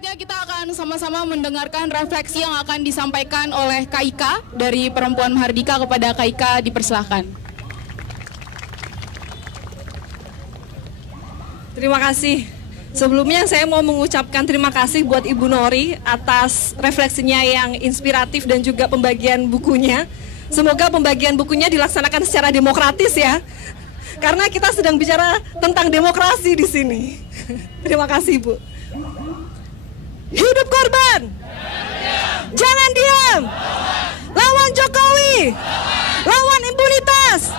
Selanjutnya kita akan sama-sama mendengarkan refleksi yang akan disampaikan oleh Kak Ika dari Perempuan Mahardika. Kepada Kak Ika dipersilahkan. Terima kasih. Sebelumnya saya mau mengucapkan terima kasih buat Ibu Nori atas refleksinya yang inspiratif dan juga pembagian bukunya. Semoga pembagian bukunya dilaksanakan secara demokratis ya. Karena kita sedang bicara tentang demokrasi di sini. Terima kasih, Bu. Hidup korban. Jangan diam. Lawan Jokowi. Lawan impunitas.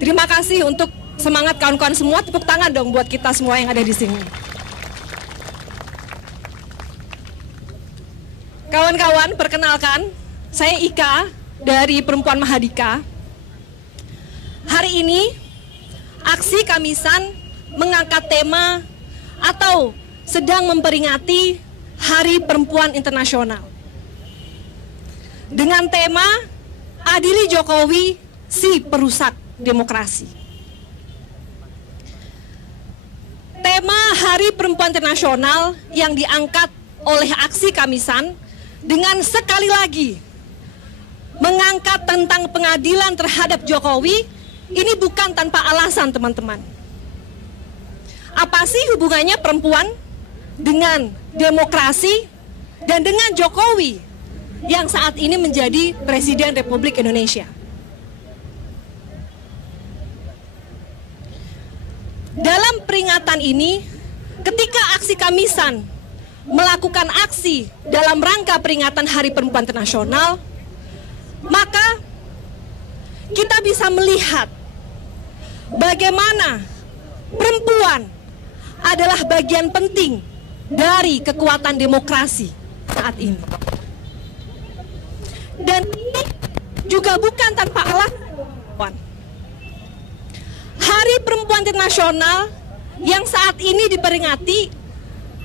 Terima kasih untuk semangat kawan-kawan semua. Tepuk tangan dong buat kita semua yang ada di sini. Kawan-kawan, perkenalkan, saya Ika dari Perempuan Mahardika. Hari ini, aksi Kamisan mengangkat tema atau sedang memperingati Hari Perempuan Internasional dengan tema Adili Jokowi, si perusak demokrasi. Tema Hari Perempuan Internasional yang diangkat oleh aksi Kamisan dengan sekali lagi mengangkat tentang pengadilan terhadap Jokowi, ini bukan tanpa alasan, teman-teman. Apa sih hubungannya perempuan dengan demokrasi dan dengan Jokowi yang saat ini menjadi Presiden Republik Indonesia? Dalam peringatan ini, ketika aksi Kamisan melakukan aksi dalam rangka peringatan Hari Perempuan Internasional, maka kita bisa melihat bagaimana perempuan adalah bagian penting dari kekuatan demokrasi saat ini. Dan ini juga bukan tanpa alasan. Hari Perempuan Internasional yang saat ini diperingati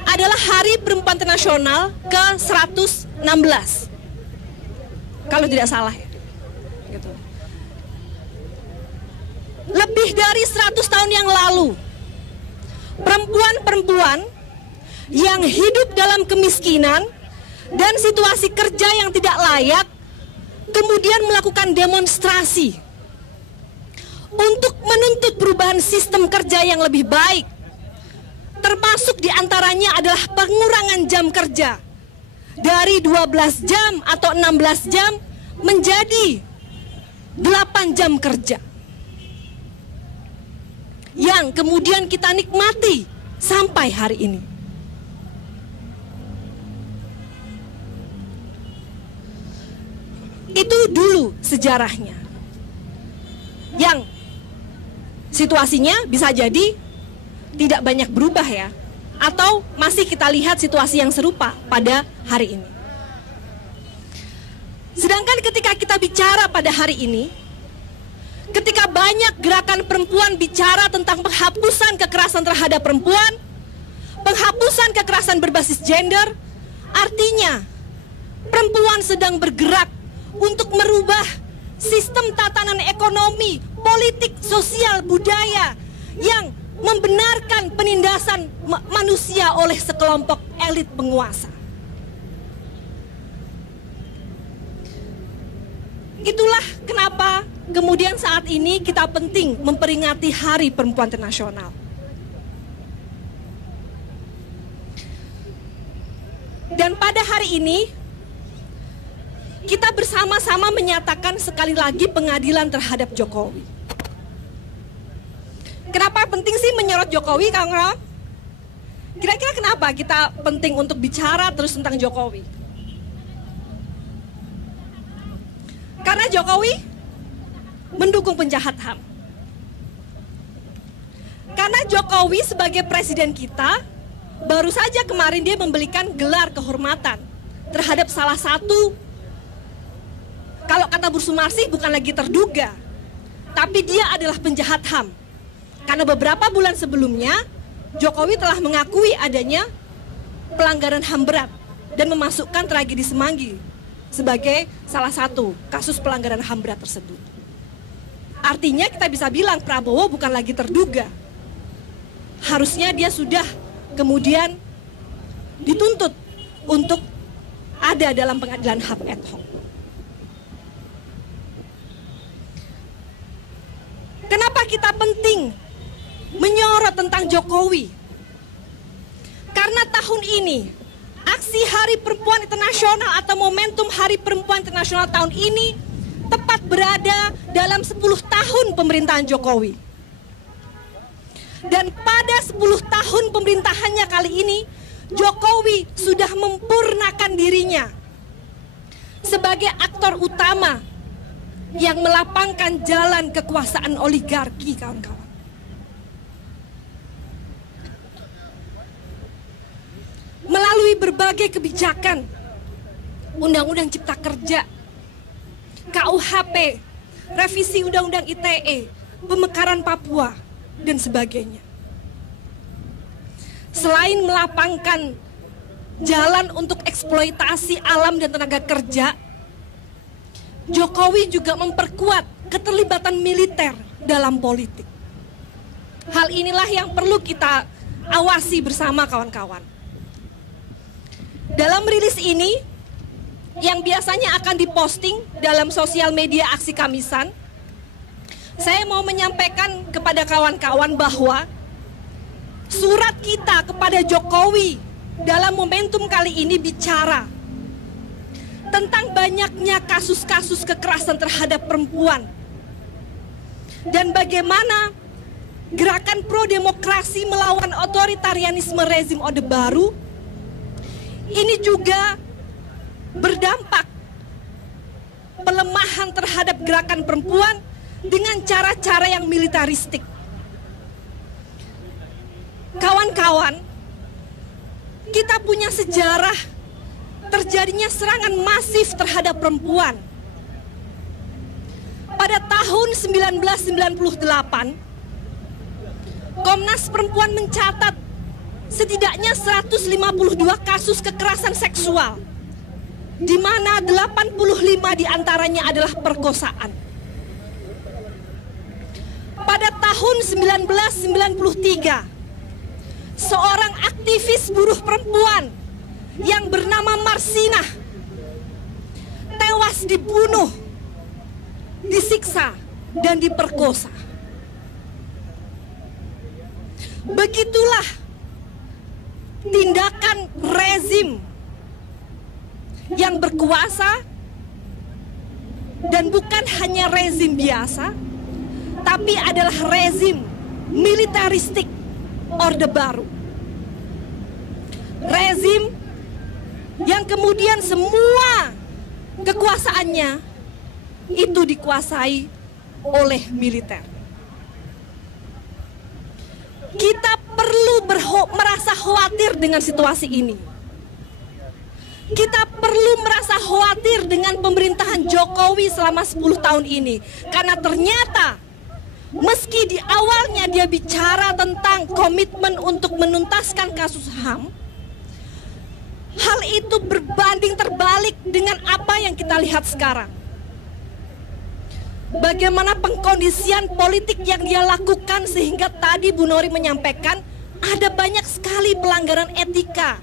adalah Hari Perempuan Internasional ke-116. Kalau tidak salah ya. Gitu. Lebih dari 100 tahun yang lalu, perempuan-perempuan yang hidup dalam kemiskinan dan situasi kerja yang tidak layak kemudian melakukan demonstrasi untuk menuntut perubahan sistem kerja yang lebih baik. Termasuk diantaranya adalah pengurangan jam kerja dari 12 jam atau 16 jam menjadi 8 jam kerja, yang kemudian kita nikmati sampai hari ini. Itu dulu sejarahnya, yang situasinya bisa jadi tidak banyak berubah ya, atau masih kita lihat situasi yang serupa pada hari ini. Sedangkan ketika kita bicara pada hari ini, ketika banyak gerakan perempuan bicara tentang penghapusan kekerasan terhadap perempuan, penghapusan kekerasan berbasis gender, artinya perempuan sedang bergerak untuk merubah sistem tatanan ekonomi, politik, sosial, budaya yang membenarkan penindasan manusia oleh sekelompok elit penguasa. Itulah kenapa kemudian saat ini kita penting memperingati Hari Perempuan Internasional. Dan pada hari ini kita bersama-sama menyatakan sekali lagi pengadilan terhadap Jokowi. Kenapa penting sih menyorot Jokowi, Kang Ram? Kira-kira kenapa kita penting untuk bicara terus tentang Jokowi? Karena Jokowi mendukung penjahat HAM. Karena Jokowi sebagai presiden kita, baru saja kemarin dia memberikan gelar kehormatan terhadap salah satu, kalau kata Bu Sumarsi bukan lagi terduga, tapi dia adalah penjahat HAM. Karena beberapa bulan sebelumnya, Jokowi telah mengakui adanya pelanggaran HAM berat dan memasukkan tragedi Semanggi sebagai salah satu kasus pelanggaran HAM berat tersebut. Artinya kita bisa bilang Prabowo bukan lagi terduga. Harusnya dia sudah kemudian dituntut untuk ada dalam pengadilan HAM ad hoc. Kenapa kita penting menyorot tentang Jokowi? Karena tahun ini aksi Hari Perempuan Internasional atau momentum Hari Perempuan Internasional tahun ini tepat berada dalam 10 tahun pemerintahan Jokowi. Dan pada 10 tahun pemerintahannya kali ini, Jokowi sudah memurnakan dirinya sebagai aktor utama yang melapangkan jalan kekuasaan oligarki, kawan-kawan. Melalui berbagai kebijakan, Undang-Undang Cipta Kerja, KUHP, revisi Undang-Undang ITE, pemekaran Papua, dan sebagainya. Selain melapangkan jalan untuk eksploitasi alam dan tenaga kerja, Jokowi juga memperkuat keterlibatan militer dalam politik. Hal inilah yang perlu kita awasi bersama, kawan-kawan. Dalam rilis ini, yang biasanya akan diposting dalam sosial media Aksi Kamisan, saya mau menyampaikan kepada kawan-kawan bahwa surat kita kepada Jokowi dalam momentum kali ini bicara tentang banyaknya kasus-kasus kekerasan terhadap perempuan dan bagaimana gerakan pro-demokrasi melawan otoritarianisme rezim Orde Baru ini juga berdampak pelemahan terhadap gerakan perempuan dengan cara-cara yang militaristik. Kawan-kawan, kita punya sejarah terjadinya serangan masif terhadap perempuan. Pada tahun 1998, Komnas Perempuan mencatat setidaknya 152 kasus kekerasan seksual, di mana 85 diantaranya adalah perkosaan. Pada tahun 1993, seorang aktivis buruh perempuan yang bernama Marsinah tewas dibunuh, disiksa, dan diperkosa. Begitulah tindakan rezim yang berkuasa, dan bukan hanya rezim biasa, tapi adalah rezim militaristik Orde Baru. Rezim yang kemudian semua kekuasaannya itu dikuasai oleh militer. Kita perlu merasa khawatir dengan situasi ini. Kita perlu merasa khawatir dengan pemerintahan Jokowi selama 10 tahun ini. Karena ternyata meski di awalnya dia bicara tentang komitmen untuk menuntaskan kasus HAM, hal itu berbanding terbalik dengan apa yang kita lihat sekarang. Bagaimana pengkondisian politik yang dia lakukan sehingga tadi Bu Nori menyampaikan ada banyak sekali pelanggaran etika.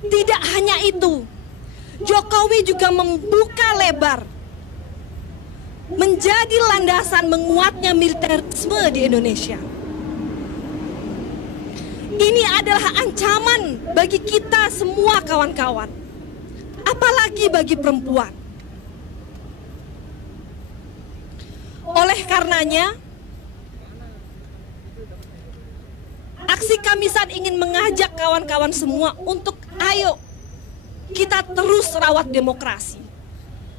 Tidak hanya itu, Jokowi juga membuka lebar menjadi landasan menguatnya militerisme di Indonesia. Ini adalah ancaman bagi kita semua, kawan-kawan, apalagi bagi perempuan. Oleh karenanya, Aksi Kamisan ingin mengajak kawan-kawan semua untuk ayo kita terus rawat demokrasi.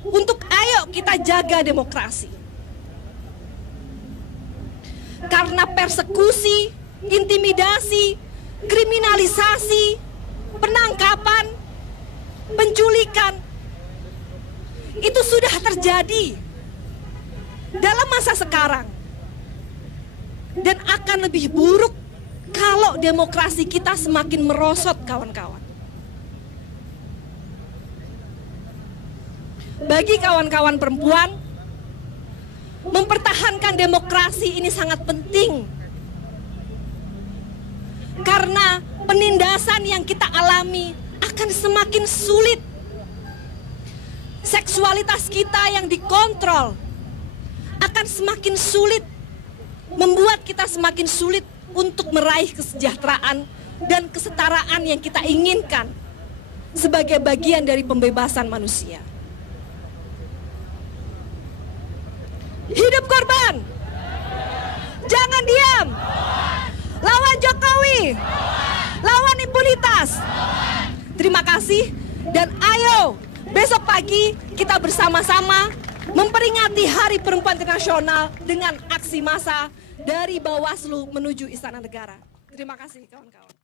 Untuk ayo kita jaga demokrasi. Karena persekusi, intimidasi, kriminalisasi, penangkapan, penculikan itu sudah terjadi dalam masa sekarang, dan akan lebih buruk kalau demokrasi kita semakin merosot, kawan-kawan. Bagi kawan-kawan perempuan, mempertahankan demokrasi ini sangat penting. Karena penindasan yang kita alami akan semakin sulit. Seksualitas kita yang dikontrol akan semakin sulit, membuat kita semakin sulit untuk meraih kesejahteraan dan kesetaraan yang kita inginkan sebagai bagian dari pembebasan manusia. Hidup korban! Jangan diam! Lawan Jokowi! Lawan impunitas! Terima kasih dan ayo besok pagi kita bersama-sama memperingati Hari Perempuan Internasional dengan aksi massa dari Bawaslu menuju Istana Negara. Terima kasih kawan-kawan.